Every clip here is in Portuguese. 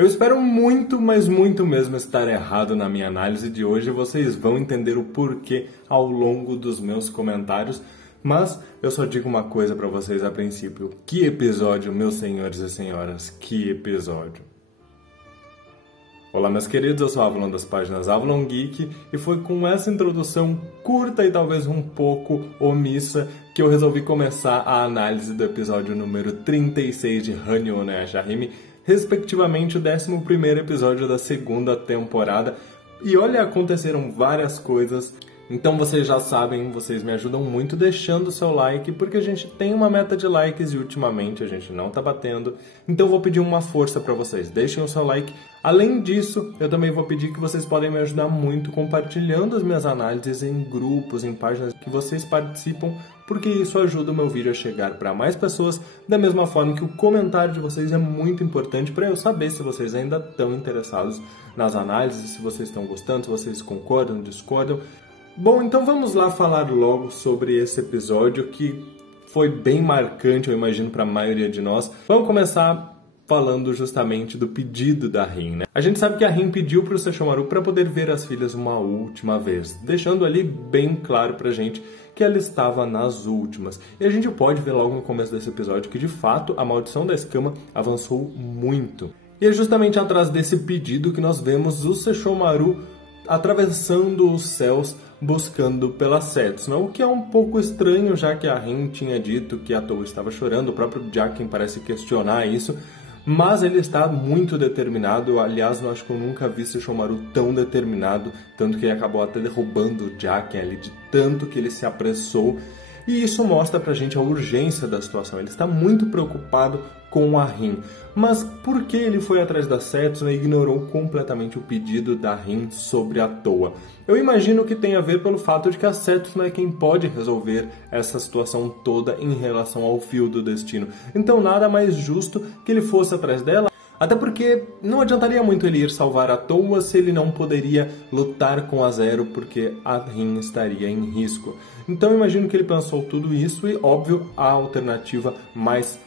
Eu espero muito, mas muito mesmo estar errado na minha análise de hoje. Vocês vão entender o porquê ao longo dos meus comentários. Mas eu só digo uma coisa pra vocês a princípio. Que episódio, meus senhores e senhoras, que episódio. Olá, meus queridos, eu sou o Avalon das páginas Avalon Geek e foi com essa introdução curta e talvez um pouco omissa que eu resolvi começar a análise do episódio número 36 de Hanyo no Yashahime, respectivamente o 11º episódio da segunda temporada. E olha, aconteceram várias coisas. Então vocês já sabem, vocês me ajudam muito deixando o seu like, porque a gente tem uma meta de likes e ultimamente a gente não tá batendo. Então vou pedir uma força para vocês, deixem o seu like. Além disso, eu também vou pedir que vocês podem me ajudar muito compartilhando as minhas análises em grupos, em páginas que vocês participam, porque isso ajuda o meu vídeo a chegar para mais pessoas, da mesma forma que o comentário de vocês é muito importante para eu saber se vocês ainda estão interessados nas análises, se vocês estão gostando, se vocês concordam, discordam. Bom, então vamos lá falar logo sobre esse episódio que foi bem marcante, eu imagino, para a maioria de nós. Vamos começar falando justamente do pedido da Rin, né? A gente sabe que a Rin pediu para o Sesshomaru para poder ver as filhas uma última vez, deixando ali bem claro pra gente que ela estava nas últimas. E a gente pode ver logo no começo desse episódio que, de fato, a maldição da escama avançou muito. E é justamente atrás desse pedido que nós vemos o Sesshomaru atravessando os céus buscando pela Setsuna, o que é um pouco estranho, já que a Rin tinha dito que a Towa estava chorando. O próprio Jaken parece questionar isso, mas ele está muito determinado. Aliás, eu acho que eu nunca vi Sesshomaru tão determinado, tanto que ele acabou até derrubando o Jaken ali, de tanto que ele se apressou. E isso mostra pra gente a urgência da situação. Ele está muito preocupado com a Rin. Mas por que ele foi atrás da Setsuna e ignorou completamente o pedido da Rin sobre a Towa? Eu imagino que tem a ver pelo fato de que a Setsuna é quem pode resolver essa situação toda em relação ao fio do destino. Então nada mais justo que ele fosse atrás dela. Até porque não adiantaria muito ele ir salvar a Towa se ele não poderia lutar com a Zero, porque a Rin estaria em risco. Então eu imagino que ele pensou tudo isso e, óbvio, a alternativa mais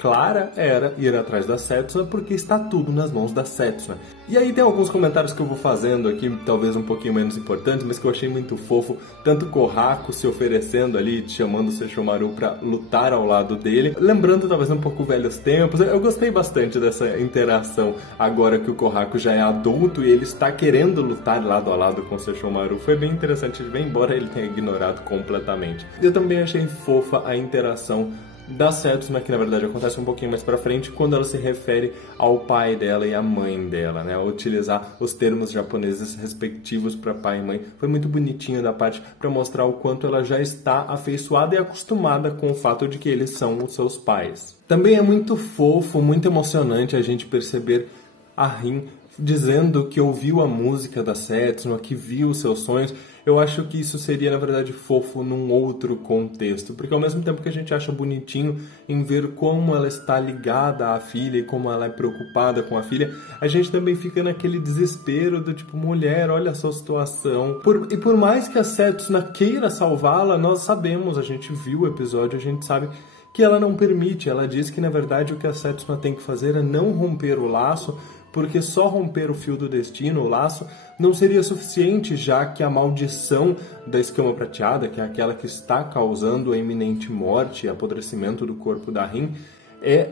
clara era ir atrás da Setsuna, porque está tudo nas mãos da Setsuna. E aí tem alguns comentários que eu vou fazendo aqui, talvez um pouquinho menos importantes, mas que eu achei muito fofo. Tanto Kohaku se oferecendo ali, chamando o Sesshomaru para lutar ao lado dele, lembrando talvez um pouco velhos tempos. Eu gostei bastante dessa interação agora que o Kohaku já é adulto e ele está querendo lutar lado a lado com o Sesshomaru. Foi bem interessante de ver, embora ele tenha ignorado completamente. Eu também achei fofa a interação da Setsuna, que na verdade acontece um pouquinho mais pra frente, quando ela se refere ao pai dela e à mãe dela, né? Ao utilizar os termos japoneses respectivos para pai e mãe. Foi muito bonitinho da parte para mostrar o quanto ela já está afeiçoada e acostumada com o fato de que eles são os seus pais. Também é muito fofo, muito emocionante a gente perceber a Rin dizendo que ouviu a música da Setsuna, que viu os seus sonhos. Eu acho que isso seria, na verdade, fofo num outro contexto, porque ao mesmo tempo que a gente acha bonitinho em ver como ela está ligada à filha e como ela é preocupada com a filha, a gente também fica naquele desespero do tipo, mulher, olha a sua situação. E por mais que a Setsuna queira salvá-la, nós sabemos, a gente viu o episódio, a gente sabe que ela não permite. Ela diz que, na verdade, o que a Setsuna tem que fazer é não romper o laço, porque só romper o fio do destino, o laço, não seria suficiente, já que a maldição da escama prateada, que é aquela que está causando a iminente morte e apodrecimento do corpo da Rin, é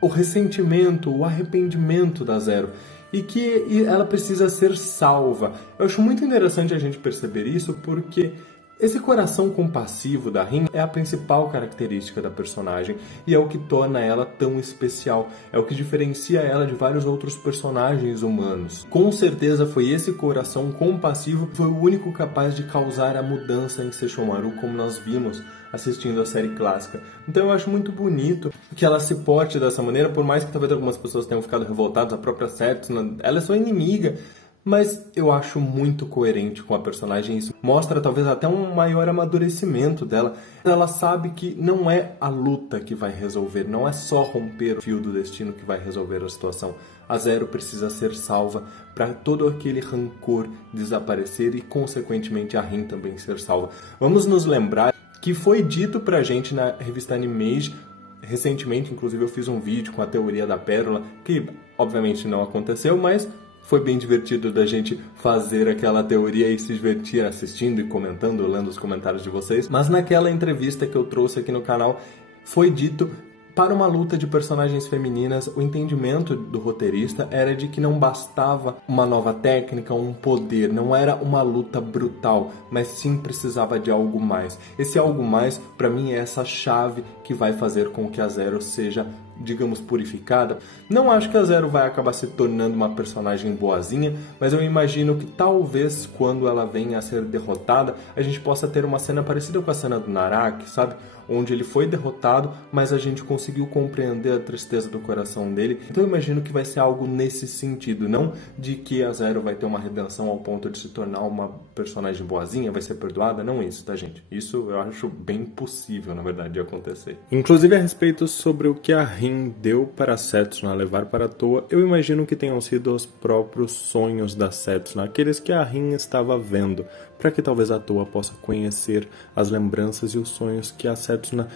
o ressentimento, o arrependimento da Zero, e que ela precisa ser salva. Eu acho muito interessante a gente perceber isso, porque esse coração compassivo da Rin é a principal característica da personagem e é o que torna ela tão especial, é o que diferencia ela de vários outros personagens humanos. Com certeza foi esse coração compassivo que foi o único capaz de causar a mudança em Sesshomaru, como nós vimos assistindo a série clássica. Então eu acho muito bonito que ela se porte dessa maneira, por mais que talvez algumas pessoas tenham ficado revoltadas, a própria Setsuna, ela é sua inimiga, mas eu acho muito coerente com a personagem. Isso mostra talvez até um maior amadurecimento dela. Ela sabe que não é a luta que vai resolver, não é só romper o fio do destino que vai resolver a situação. A Zero precisa ser salva para todo aquele rancor desaparecer e, consequentemente, a Rin também ser salva. Vamos nos lembrar que foi dito pra gente na revista Animage recentemente, inclusive, eu fiz um vídeo com a teoria da pérola, que obviamente não aconteceu, mas foi bem divertido da gente fazer aquela teoria e se divertir assistindo e comentando, lendo os comentários de vocês. Mas naquela entrevista que eu trouxe aqui no canal, foi dito: para uma luta de personagens femininas, o entendimento do roteirista era de que não bastava uma nova técnica, um poder, não era uma luta brutal, mas sim precisava de algo mais. Esse algo mais, para mim, é essa chave que vai fazer com que a Zero seja, digamos, purificada. Não acho que a Zero vai acabar se tornando uma personagem boazinha, mas eu imagino que talvez quando ela venha a ser derrotada, a gente possa ter uma cena parecida com a cena do Naraki, sabe? Onde ele foi derrotado, mas a gente conseguiu compreender a tristeza do coração dele. Então eu imagino que vai ser algo nesse sentido, não de que a Zero vai ter uma redenção ao ponto de se tornar uma personagem boazinha, vai ser perdoada, não isso, tá, gente? Isso eu acho bem possível, na verdade, de acontecer. Inclusive, a respeito sobre o que a Rin deu para a Setsuna levar para a Towa, eu imagino que tenham sido os próprios sonhos da Setsuna, aqueles que a Rin estava vendo, para que talvez a Towa possa conhecer as lembranças e os sonhos que a Setsuna,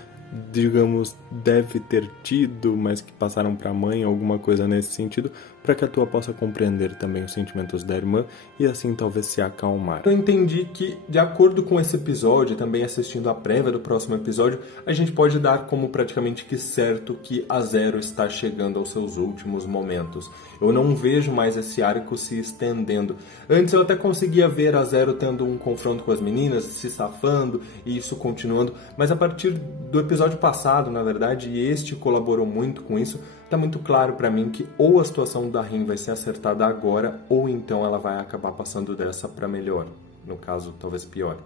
digamos, deve ter tido, mas que passaram para a mãe, alguma coisa nesse sentido, para que a Towa possa compreender também os sentimentos da irmã e assim talvez se acalmar. Eu entendi que, de acordo com esse episódio, também assistindo a prévia do próximo episódio, a gente pode dar como praticamente que certo que a Zero está chegando aos seus últimos momentos. Eu não vejo mais esse arco se estendendo. Antes eu até conseguia ver a Zero tendo um confronto com as meninas, se safando e isso continuando, mas a partir do episódio passado, na verdade, e este colaborou muito com isso, tá muito claro pra mim que ou a situação da Rin vai ser acertada agora, ou então ela vai acabar passando dessa pra melhor. No caso, talvez pior.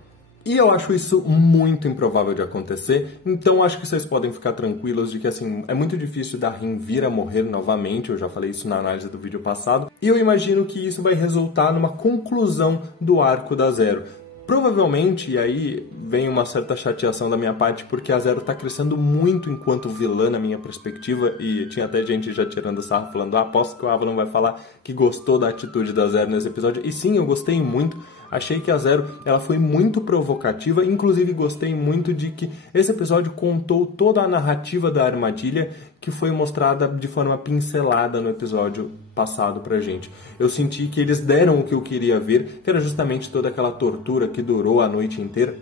E eu acho isso muito improvável de acontecer, então acho que vocês podem ficar tranquilos de que, assim, é muito difícil da Rin vir a morrer novamente, eu já falei isso na análise do vídeo passado, e eu imagino que isso vai resultar numa conclusão do arco da Zero. Provavelmente, e aí vem uma certa chateação da minha parte, porque a Zero tá crescendo muito enquanto vilã na minha perspectiva, e tinha até gente já tirando sarro, falando: aposto que o Avalon vai falar que gostou da atitude da Zero nesse episódio, e sim, eu gostei muito. Achei que a Zero ela foi muito provocativa, inclusive gostei muito de que esse episódio contou toda a narrativa da armadilha que foi mostrada de forma pincelada no episódio passado pra gente. Eu senti que eles deram o que eu queria ver, que era justamente toda aquela tortura que durou a noite inteira.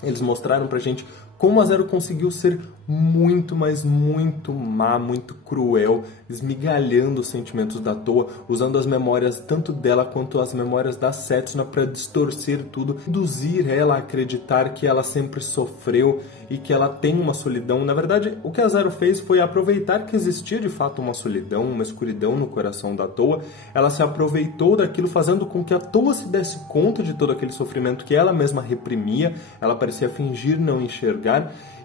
Eles mostraram pra gente como a Zero conseguiu ser muito, mas muito má, muito cruel, esmigalhando os sentimentos da Towa, usando as memórias tanto dela quanto as memórias da Setsuna para distorcer tudo, induzir ela a acreditar que ela sempre sofreu e que ela tem uma solidão. Na verdade, o que a Zero fez foi aproveitar que existia de fato uma solidão, uma escuridão no coração da Towa. Ela se aproveitou daquilo, fazendo com que a Towa se desse conta de todo aquele sofrimento que ela mesma reprimia. Ela parecia fingir não enxergar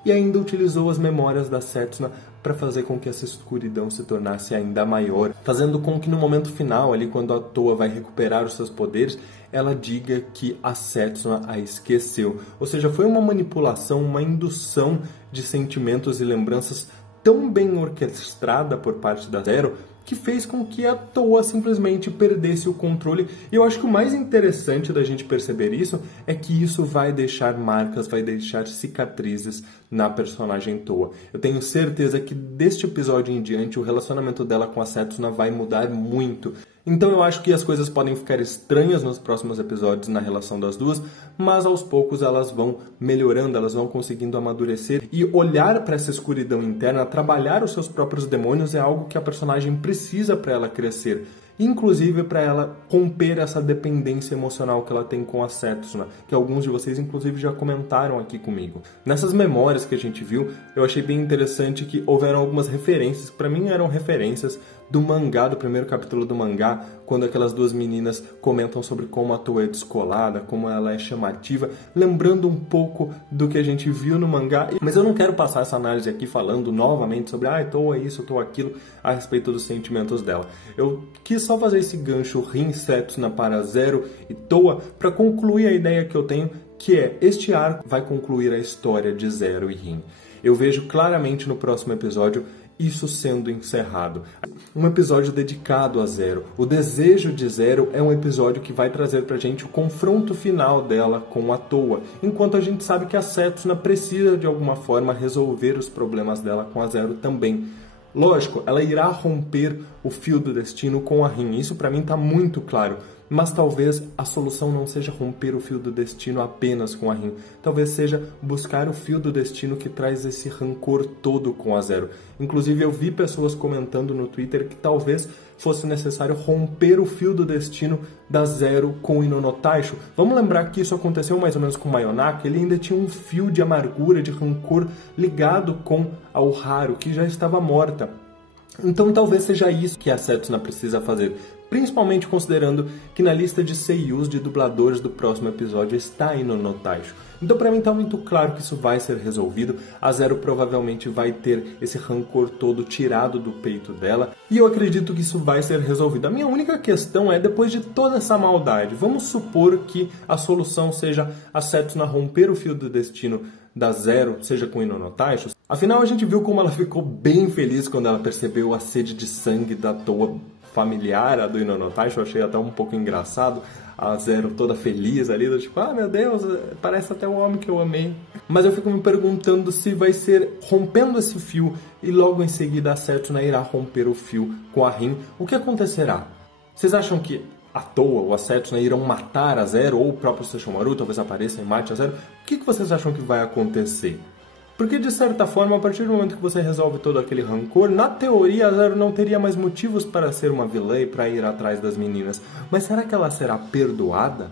e ainda utilizou as memórias da Setsuna para fazer com que essa escuridão se tornasse ainda maior, fazendo com que no momento final, ali quando a Towa vai recuperar os seus poderes, ela diga que a Setsuna a esqueceu. Ou seja, foi uma manipulação, uma indução de sentimentos e lembranças tão bem orquestrada por parte da Zero, que fez com que a Towa simplesmente perdesse o controle. E eu acho que o mais interessante da gente perceber isso é que isso vai deixar marcas, vai deixar cicatrizes na personagem Towa. Eu tenho certeza que deste episódio em diante o relacionamento dela com a Setsuna vai mudar muito. Então eu acho que as coisas podem ficar estranhas nos próximos episódios na relação das duas, mas aos poucos elas vão melhorando, elas vão conseguindo amadurecer e olhar para essa escuridão interna, trabalhar os seus próprios demônios é algo que a personagem precisa para ela crescer. Inclusive para ela romper essa dependência emocional que ela tem com a Setsuna, que alguns de vocês inclusive já comentaram aqui comigo. Nessas memórias que a gente viu, eu achei bem interessante que houveram algumas referências, que para mim eram referências do mangá, do primeiro capítulo do mangá, quando aquelas duas meninas comentam sobre como a Towa é descolada, como ela é chamativa, lembrando um pouco do que a gente viu no mangá. Mas eu não quero passar essa análise aqui falando novamente sobre Towa isso, Towa aquilo, a respeito dos sentimentos dela. Eu quis só fazer esse gancho Rin, Setsuna para Zero e Towa para concluir a ideia que eu tenho, que é este arco vai concluir a história de Zero e Rin. Eu vejo claramente no próximo episódio isso sendo encerrado. Um episódio dedicado a Zero. O Desejo de Zero é um episódio que vai trazer pra gente o confronto final dela com a Towa, enquanto a gente sabe que a Setsuna precisa de alguma forma resolver os problemas dela com a Zero também. Lógico, ela irá romper o fio do destino com a Rin, isso pra mim tá muito claro. Mas talvez a solução não seja romper o fio do destino apenas com a Rin. Talvez seja buscar o fio do destino que traz esse rancor todo com a Zero. Inclusive eu vi pessoas comentando no Twitter que talvez fosse necessário romper o fio do destino da Zero com o Ino no Taisho. Vamos lembrar que isso aconteceu mais ou menos com o Mayonaka. Ele ainda tinha um fio de amargura, de rancor ligado com a Oharu, que já estava morta. Então talvez seja isso que a Setsuna precisa fazer, principalmente considerando que na lista de seiyus, de dubladores do próximo episódio, está Ino no Taisho. Então pra mim tá muito claro que isso vai ser resolvido, a Zero provavelmente vai ter esse rancor todo tirado do peito dela, e eu acredito que isso vai ser resolvido. A minha única questão é, depois de toda essa maldade, vamos supor que a solução seja a Setsuna romper o fio do destino da Zero, seja com Ino no Taisho. Afinal, a gente viu como ela ficou bem feliz quando ela percebeu a sede de sangue da Towa familiar, a do Ino no Taisho. Eu achei até um pouco engraçado, a Zero toda feliz ali, do tipo, ah, meu Deus, parece até o homem que eu amei. Mas eu fico me perguntando se vai ser rompendo esse fio e logo em seguida a Setsuna irá romper o fio com a Rin. O que acontecerá? Vocês acham que a Towa ou a Setsuna irão matar a Zero, ou o próprio Sesshomaru talvez apareça e mate a Zero? O que vocês acham que vai acontecer? Porque, de certa forma, a partir do momento que você resolve todo aquele rancor, na teoria a Zero não teria mais motivos para ser uma vilã e para ir atrás das meninas. Mas será que ela será perdoada?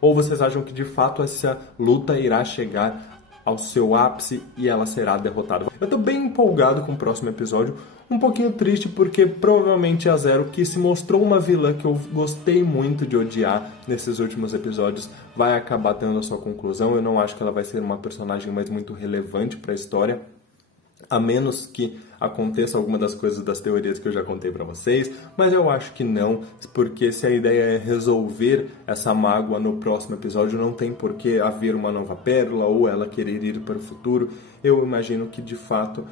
Ou vocês acham que, de fato, essa luta irá chegar ao seu ápice e ela será derrotada? Eu tô bem empolgado com o próximo episódio, um pouquinho triste porque provavelmente a Zero, que se mostrou uma vilã que eu gostei muito de odiar nesses últimos episódios, vai acabar tendo a sua conclusão. Eu não acho que ela vai ser uma personagem mais muito relevante para a história, a menos que aconteça alguma das coisas das teorias que eu já contei para vocês, mas eu acho que não, porque se a ideia é resolver essa mágoa no próximo episódio, não tem por que haver uma nova pérola ou ela querer ir para o futuro. Eu imagino que, de fato,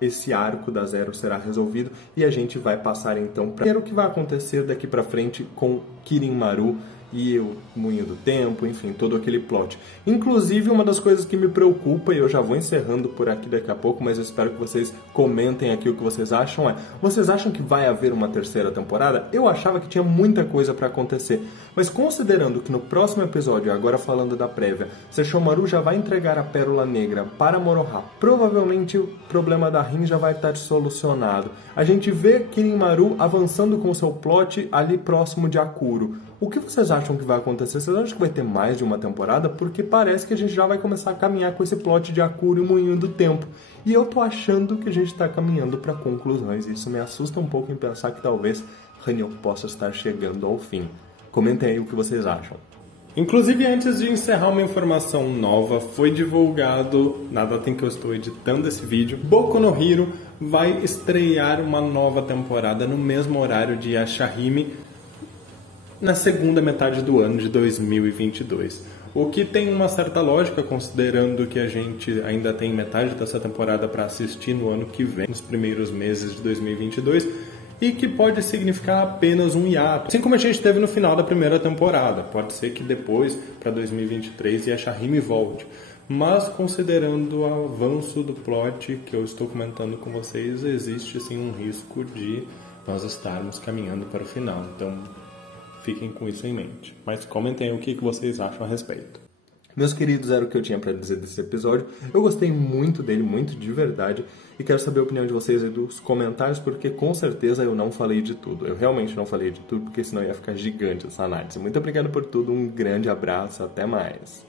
esse arco da Zero será resolvido e a gente vai passar então para o que vai acontecer daqui para frente com Kirin Maru e o Moinho do Tempo, enfim, todo aquele plot. Inclusive, uma das coisas que me preocupa, e eu já vou encerrando por aqui daqui a pouco, mas eu espero que vocês comentem aqui o que vocês acham, vocês acham que vai haver uma terceira temporada? Eu achava que tinha muita coisa para acontecer, mas considerando que no próximo episódio, agora falando da prévia, Sesshomaru já vai entregar a Pérola Negra para Moroha, provavelmente o problema da Rin já vai estar solucionado. A gente vê Kirin Maru avançando com o seu plot ali próximo de Akuro. O que vocês acham que vai acontecer? Vocês acham que vai ter mais de uma temporada? Porque parece que a gente já vai começar a caminhar com esse plot de Akuro e o Moinho do Tempo. E eu tô achando que a gente tá caminhando para conclusões. Isso me assusta um pouco em pensar que talvez Hanyo possa estar chegando ao fim. Comentem aí o que vocês acham. Inclusive, antes de encerrar, uma informação nova foi divulgado, na data em que eu estou editando esse vídeo, Boku no Hero vai estrear uma nova temporada no mesmo horário de Yashahime, na segunda metade do ano de 2022. O que tem uma certa lógica, considerando que a gente ainda tem metade dessa temporada para assistir no ano que vem, nos primeiros meses de 2022, e que pode significar apenas um hiato, assim como a gente teve no final da primeira temporada. Pode ser que depois, para 2023, Yashahime volte. Mas, considerando o avanço do plot que eu estou comentando com vocês, existe sim um risco de nós estarmos caminhando para o final. Então, fiquem com isso em mente. Mas comentem o que vocês acham a respeito. Meus queridos, era o que eu tinha para dizer desse episódio. Eu gostei muito dele, muito de verdade. E quero saber a opinião de vocês aí dos comentários, porque com certeza eu não falei de tudo. Eu realmente não falei de tudo, porque senão ia ficar gigante essa análise. Muito obrigado por tudo, um grande abraço, até mais.